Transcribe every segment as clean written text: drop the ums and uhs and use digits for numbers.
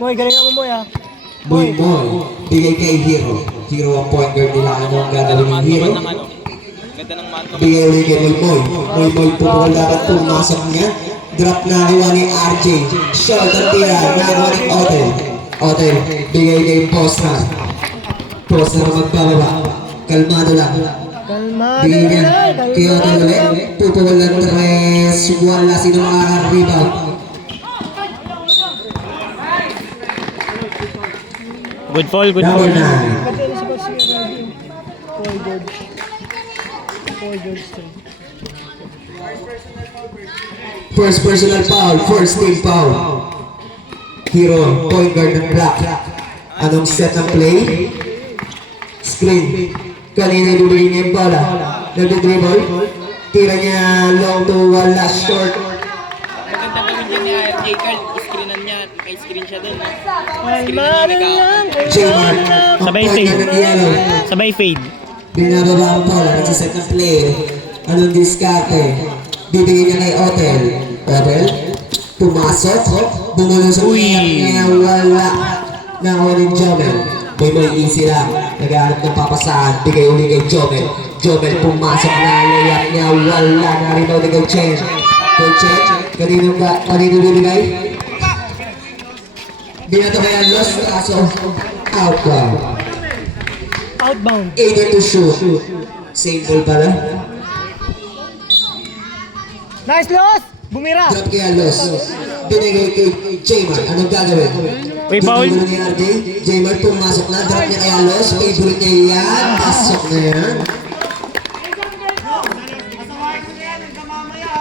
Moy, galingan mo, Moy, ah. Moy, bigay kay Hero. Hero ang point guard nila. Ano ang gagawin ng Hero? Ganda ng manto. Bigay ulit kay Moy. Moy, pupukal dapat pumasok niya. Drop na kuha ni RJ. Shot ang tira. Nagawa ni Otel. Otel, bigay kay Posner. Posner magbababa. Kalmado lang. Kalmado Bigay niya lang. kay Otel ulit. Pupukal ng 3. Wala sino makaka-rebound. Good fall, good Number fall. 9. Pati na si Basir, Paul George. Paul George, too. First personal foul, first team foul. Hero, point guard ng Black. Anong set ng play? Screen. Kanina ibibigay niya yung bola. Nag-dribble. Tira niya long to wala, short. Maganda gawin dyan ni RJ Carl. Screenan niya. Kay screen siya dun. Kalmado lang. J-Mark, ang Sabay point guard fade. ng yellow. Sabay fade. Binababa ang bola, nagsiset ng play. Anong diskarte? Bibigay niya kay Otel. Otel, pumasok. Bumulong sa niya, wala. Nakuha ng Jomel. May easy lang. Naghahanap ng papasahan. Bigay uli kay Jomel. Jomel pumasok na. Layap niya, wala. Narinaw ni kay Chen. Kay Chen, kanino bibigay? Binato kaya lost. Kaso, outbound. Outbound. 80 to shoot. Same ball pala. Nice loss! Bumira! Drop kaya loss. Binigay kay J-Mark. Anong gagawin? Uy, foul. Dulo ni RJ. J-Mark pumasok na. Drop niya kaya loss. Favorite niya yan. Pasok na yan.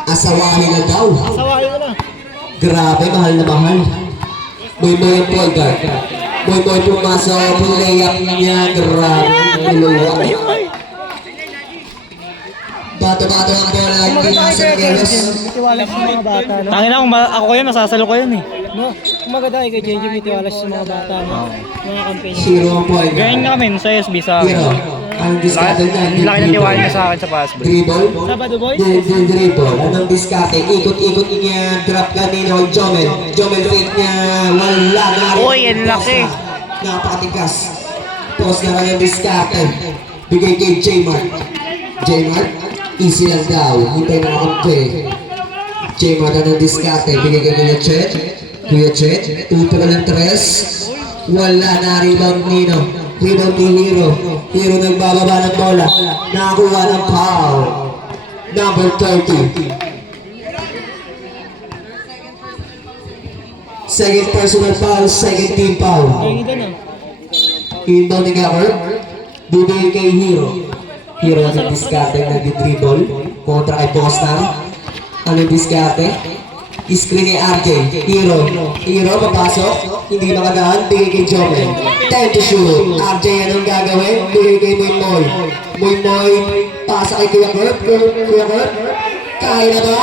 Asawahin na daw. Sawahin ko na. Grabe, mahal na mahal. Boy ang point guard. Boy pumasok. Layup niya. Grabe. Niluwa. Bato-bato ang bola. Hindi Maganda nasa kay Gelos. JJ, mitiwala sa mga bata, no? Tangin na, kung ako ko yan, masasalo ko yan eh. No? Maganda kay JJ, mitiwala sa mga bata, no? Mga campaign. Zero ang point guard. Ganyan nga kami sa SB sa Hero. akin. Ang diskarte niya. Laki ng tiwala niya sa akin sa fastball. Dribble. Sabado, boys? Dribble. Anong diskarte? Ikot-ikot niya. Drop kanina kay Jomel. Jomel fake niya. Wala. Uy, ang laki. Napakatigas. Post na kanyang diskarte. Bigay kay J-Mark. J-Mark. Easy lang daw. Hintay na kakunti. J-Mark anong diskarte. Bigay kay Kuya Chet. Kuya Chet. Tuto ka ng 3. Wala na rebound Nino. Rebound ni Hero. Hero nagbababa ng bola. Nakakuha ng foul. Number 30. Second personal foul, second team foul. Yung ito, no? Inbound ni Gabber. Bibigay kay Hero. Hero ang diskarte na dribble kontra kay Boston. Ano diskarte? Screen ni RJ. Hero papasok. Hindi makadaan. Bigay kay Jomel. 10 to shoot. RJ anong gagawin? Bigay kay Moy. Moy. Pasa kay Kuya Kurt. Kaya na ba?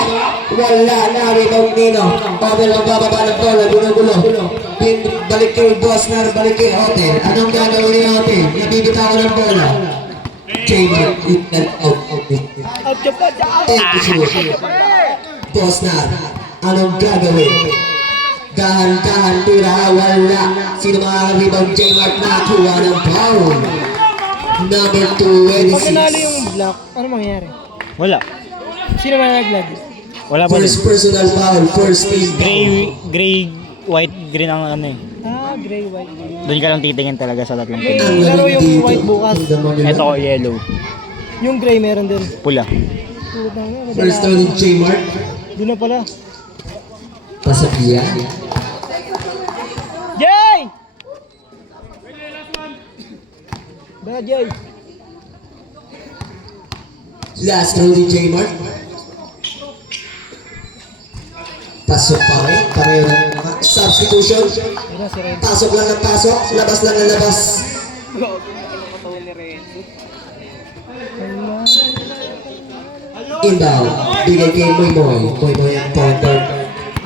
Wala na. Rebound Nino. Pavel magbababa ng bola. Gulo. Balik kay Bosner. Balik kay Hotel. Anong gagawin ni Hotel? Nabibita ko ng bola. J-Mark. Out. Out ka pa, out! 10 to shoot. Bosner. Anong gagawin? Dahan-dahan, tira, wala. Sino makaka-rebound? J-Mark nakuha ng foul. Number Pag nanalo 26. yung block, ano mangyayari? Wala. Sino man naglag? Wala pa rin. First personal foul, first team Gray, white, green ang ano eh. Gray, white. Doon ka lang titingin talaga sa tatlong May pin. laro yung white bukas. Ito ko, yellow. Yung gray meron din. Pula. Putang ina, First down ni J-Mark. doon na pala. Pasok yan. Jay! Ba, Jay? Last round ni J-Mark. Pasok pa rin. Pareho lang naman. Substitution. Ayun, si Red. Pasok lang ng pasok. Labas lang ng labas. Inbound. Bigay kay Moy. Moy ang pointer.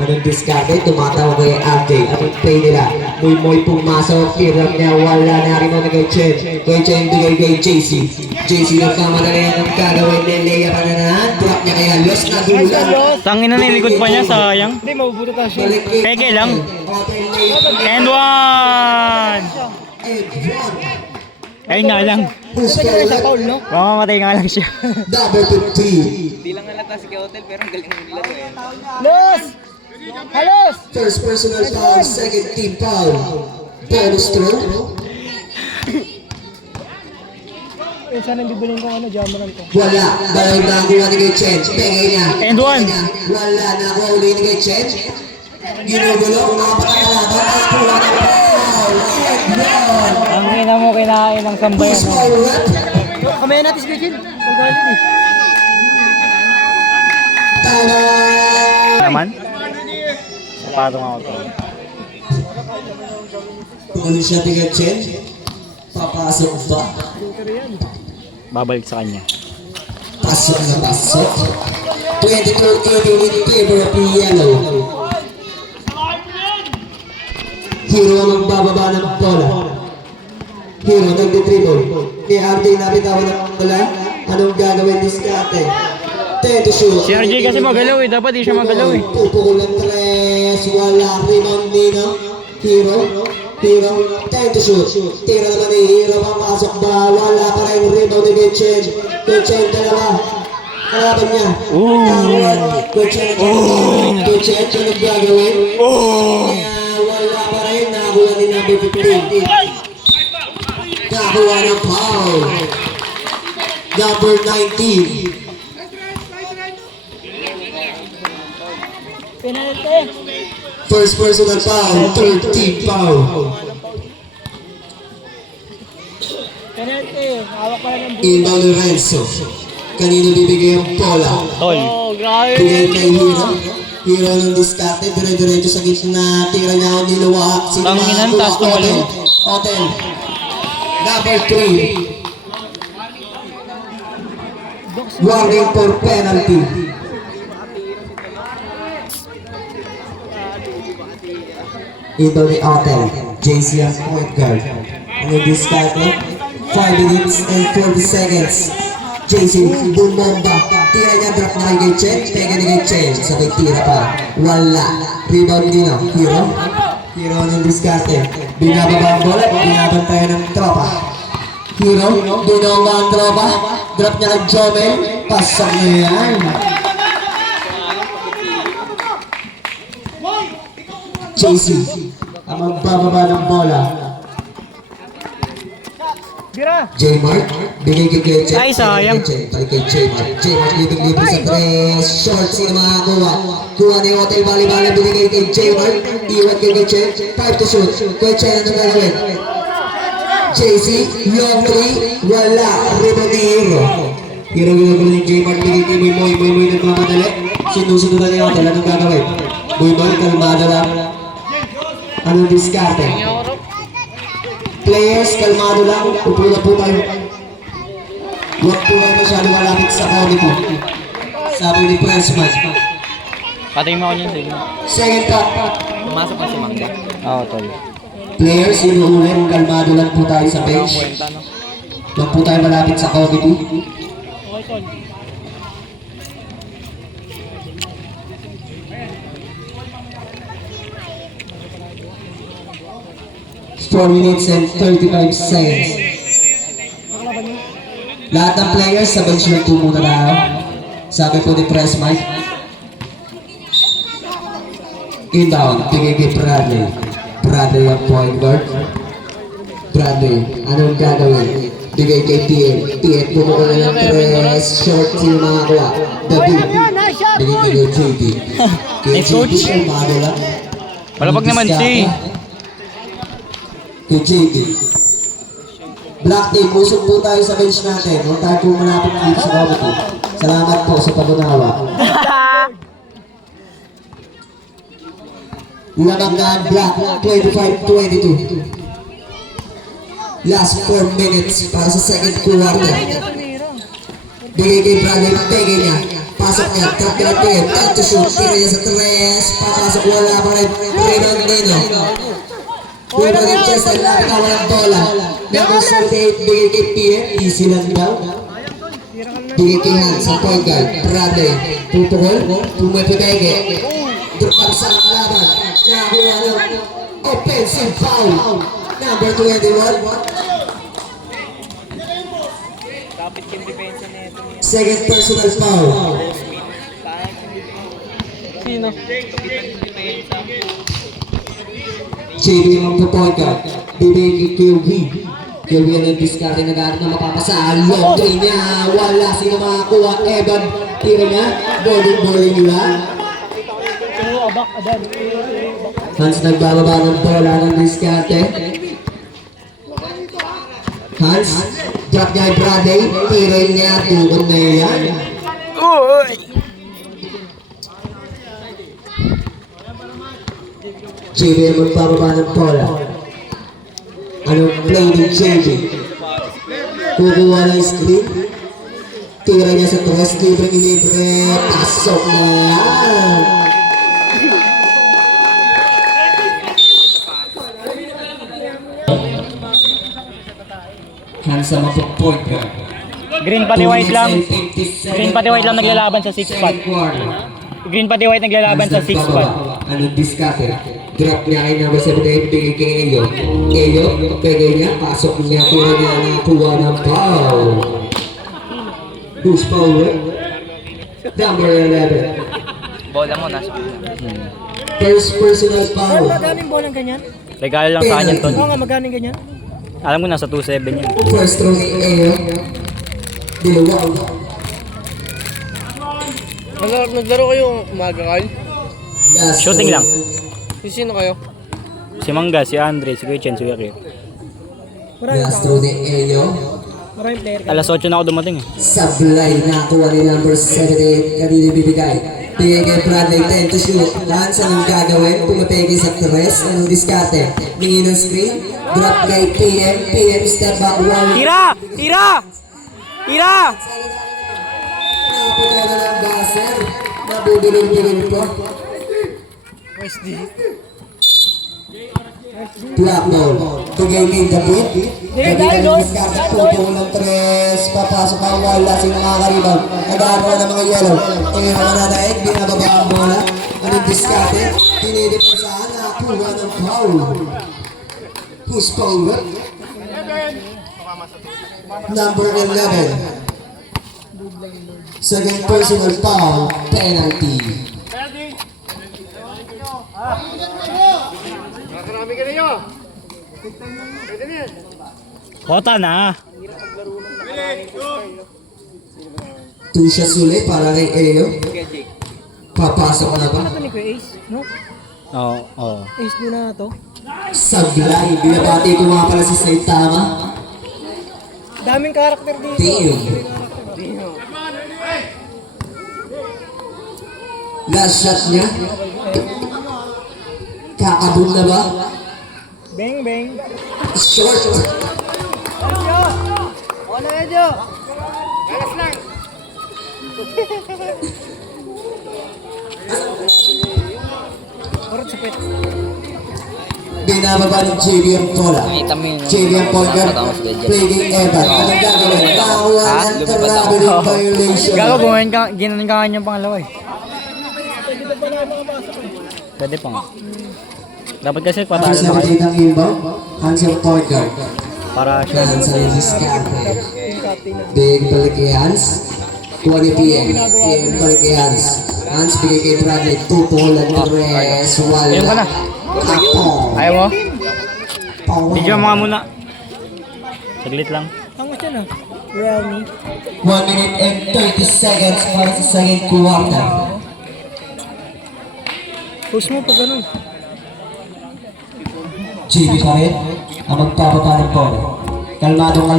Anong diskarte? Tumatawa kay RJ. Anong play nila? Moy pumasok. Hirap niya. Wala na rin mo na kay Chen. Kay Chen bigay kay JC. JC nagkamadali ang gagawin ni Leia Pananan. Drop drop niya kaya Los nagulat. Tangin na nilikod pa niya, sayang. Hindi, mabubuto tayo siya. Balik kay Peke lang. Otel late. And one! And one. Ayun nga lang. Who's Ito sa correct? foul, no? Mamamatay nga lang siya. Double 15. Hindi lang nalata si Hotel pero ang galing ng laro eh. Los! Halos! First personal foul, second team foul. Bonus throw. Sana bibilin ko ano, Jamaran ko. Wala. Dahil nakuha ni kay Chen. Penge niya. And one. Wala. Nakuha uli ni kay Chen. Ginugulo. Mga patakalaban. Nakuha ng foul. And one. Ang ina mo kinain ng sambayan Who's mo. correct? Kamaya natin si Gagin. Pagdalit eh. Tama. Naman? Patong ako to. Kung siya ni kay Chen. Papasok ba? Babalik sa kanya. Pasok na pasok. 22-18 in favor of yellow. Hero ang magbababa ng bola. Hero nagdi-dribble. Ni RJ nabitawan ng bola. Anong gagawin ni Scate? 10 to shoot. Si RJ kasi magalaw eh. Dapat di siya magalaw eh. Pupukul ng tres. Wala rebound nino. Hero. Hero. 10 to shoot. Tira naman ni Hero. Papasok ba? Wala pa rin rebound ni Gutchen. Gutchen dalawa. Kalaban niya. Gutchen. Gutchen. Anong gagawin? Wala pa rin. Nakakuha ni number 15. Nakakuha ng foul. Number 19. Penalty! First personal foul, third team foul. Penalty! Hawak pa lang ng buhay. Inbound Lorenzo. Kanino bibigay ang bola? Tol. Oh, grabe! Bigay kay Hero. Hero ng diskarte, dire-diretso sa gitna. Tira niya ang niluwa. Tanginan, taas tumalo. Hotel. Number 3. Warning for penalty. Ito ni Hotel. JC ang point guard. Ang diskarte. 5 minutes and 40 seconds. JC, bumomba. Tira niya, drop na kay Chen. Pega ni kay Chen. Sabay tira pa. Wala. Rebound din o. Hero. Hero ng diskarte. Binababa ang bola. Binabantayan ng tropa. Hero. Dinonga ang tropa. Drop niya kay Jomel. Pasok na yan. JC. Ang magbababa ng bola. Bira! J-Mark, bigay kay Chen. Ay, sayang. Balik kay J-Mark. J-Mark, libing-libre sa tres. Short, sino makakuha? Kuha na yung Hotel Bali-Bali, binigay kay J-Mark. Iwan kay Chen. 5 to shoot. Kay Chen, ano gagawin? JC, long 3. Wala. Rebound ni Hero. Hero ginagawa ni J-Mark, bigay kay Moy. Moy nagmamadali. Sinusunod na ni Hotel. Anong gagawin? Moy, kalmado lang. Anong diskarte? Players, kalmado lang. Upo na po tayo. Huwag po kayo masyado malapit sa comedy. Sabi ni Pressman. Patay mo ako niyan. Sige. Second top. Pumasok na si Mangga. Oo, tol. Players, inuulit. Kalmado lang po tayo sa bench. Kwenta no? Huwag po tayo malapit sa comedy. Okay, Tol. Four minutes and 35 seconds. Lahat ng players sa bench lang po muna tayo. Sabi po ni Pressman. Inbound, bigay kay Bradley. Bradley ang point guard. Bradley, anong gagawin? Bigay kay TN. TN, pumukula ng press. Short, sino makakuha? David. Bigay kay JD. Kay Nice coach. JD, makakuha. Malapag naman si. Kay JD. Black team, usok po tayo sa bench natin. Huwag tayo po malapit dito sa comedy. Salamat po sa pag-unawa. Labangan Black, 25-22. Last 4 minutes para sa second quarter. Bigay kay Bradley, bigay niya. Pasok niya, trap niya natin. Time to shoot, tira niya sa tres. Papasok, wala pa rin. Rebound nino. Rebound yung chest, ay lapit na walang bola. Number 38, bigay kay PM. Easy lang daw. bigay kay Hans sa point guard. Bradley, pupukol, pumipipege. Drop sa kalaban. Nakakuha ng offensive foul. Number 21. Kapit yung depensa na ito. Second personal foul. Sino? Kapitan yung depensa. JB magpo-point guard. Bibigay kay QB. QB ang diskarte na gamit na mapapasa. Long three niya. Wala sino makakuha. Evan, tira niya. Bowling nila. Abak, Adan. Hans nagbababa ng bola ng diskarte. Hans, drop niya kay Bradley. Tira niya. Tukod na yan. JB ang magbababa ng bola. Anong play ni JB? Kukuha ng screen. Tira niya sa tres. Libre. Pasok na yan. Hansa magpo-point guard. Green pati white lang. Green pati white lang naglalaban sa 6 spot. Green pati white naglalaban sa 6 spot. Anong diskarte? Drop niya kay number 78, bigay kay Eyo. Eyo, pegay niya, pasok niya, tira niya, nakakuha ng foul. Who's foul? Number 11. Bola mo, nasa. First personal foul. Magkano yung bolang ganyan? Regalo lang sa kanya, Ton. Oo nga, magkano yung ganyan? Alam ko nasa 2-7 yan. First throw ni Eyo. Dilaw. Naglaro kayo umaga, Carl? Last Shooting throw. lang. Sino kayo? Si Mangga, si Andre, si Kuya Chen, si Kuya Rio. Maraming Last throw ni Eyo. Maraming player ka. Alas 8 na ako dumating eh. Sablay na kuha ni number 78. Kanina bibigay. Bigay kay Bradley 10 to shoot. Hans, anong gagawin? Pumapegay sa tres. Anong diskarte? Mingi ng screen. Drop kay PM. PM step back. One. Tira! Tira! Tira! Napunta na ng baser. Nabubulong-bulong po. Black ball. Bigay ni David. David ang diskarte. Pupong ng tres. Papasok ang wala. Sino makakariban? Nag-aaraw ng mga yellow. Tingin mga nanaig. Binababa ang bola. Anong diskarte? Dinidepensahan. Nakakuha ng foul. Who's foul? Number 11. Second personal foul. Penalty. Kota na! Two shots ulit para kay Eyo. Papasok na ba? Ito ni Kuya Ace, no? Oo, oo. Ace din na to. Sablay. Binabati ko nga pala si Saitama. Daming karakter dito. Damn. Last shot niya. Kakabog na ba? Bang, bang. Short. Ano medyo? Orot sapit. Binababa ni JB ang bola. JB ang point guard. Play kay Evan. Anong gagawin? Nakakuha ng traveling violation. Gago, ginanin ka nga niyang pangalawa eh. Pwede pa nga. Dapat kasi After patalo na kayo. 78 ang inbound. Hans ang point guard. Para siya. Hans ang diskarte. Big balik kay Hans. Kuha ni PM. PM balik kay Hans. Hans bigay kay Bradley. Tupulan ng res. Ayun ka na. Wala. Ako. Ayaw mo? Power. Video mo nga muna. Saglit lang. Ang siya na. Realme. 1 minute and 30 seconds para sa second quarter. Push mo pa ganun. JB pa rin ang magpapaparin po. Kalmado ha.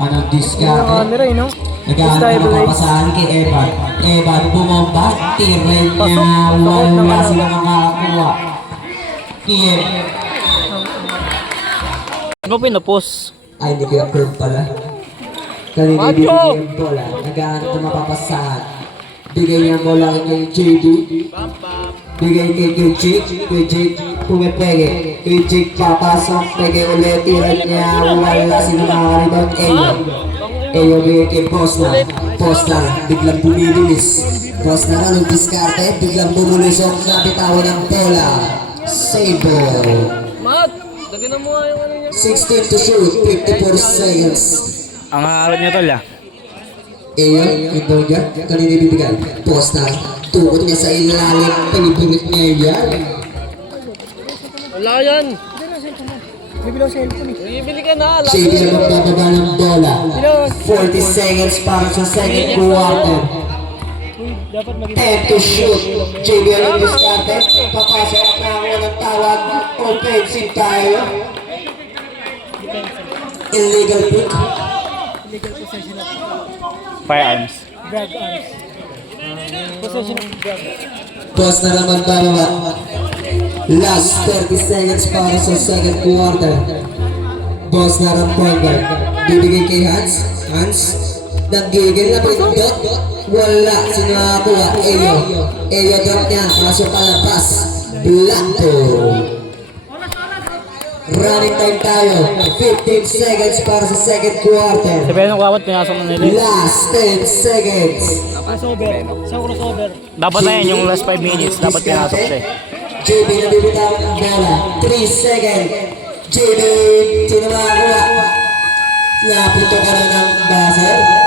Anong diskarte? Camera, no? Nagahanap na mapapasahan kay Evan. Evan bumomba. Tiray niya. Wala sila makakakuha. PM. Ano mo pinapos? Ay, hindi kaya curve pala. Kanina bibigay ang bola. Nagahanap na mapapasahan. Bigay niya ang bola kay JB. Bigay kay Jake. Kay Jake pumipege. Kay Jake papasok. Pege ulit. Tiray niya. Wala sila makakariban. Evan. Ayo kay Bosnar. Bosnar, biglang bumibilis. Bosnar, anong diskarte? Biglang bumulusok na bitawan ng bola. Save ball. Mat! Lagyan mo nga yung ano niya. 16 to shoot, 54 seconds. Ang harap niya tol ah. Ayo, ito niya. Kanina bibigay. Bosnar, tukot niya sa ilalim. Pinipilit niya yan. Wala yan. Bibili ka na. JB ang magbababa ng bola. 40 seconds para sa second quarter. Dapat maging 10 to shoot. JB ang diskarte. Papasok na ako ng tawag. Offensive tayo. Illegal pick. illegal possession of Firearms. drug arms. Possession of drug. Boss na naman bababa. Last 30 seconds para sa second quarter. Boss na ng point guard. Bibigay kay Hans. Hans. Nagigil na pindot. Wala. Sino nakakuha? Eyo. Eyo drop niya. Pasok palapas. Blanco. Running time tayo. 15 seconds para sa second quarter. Sabi nung kawat, pinasok na nila. Last 10 seconds. Crossover. Isang crossover. Dapat na yan, yung last 5 minutes, dapat pinasok siya eh. JB na bibitawan ng bola. 3 seconds. JB, sino makakuha? Napito ka na ng buzzer.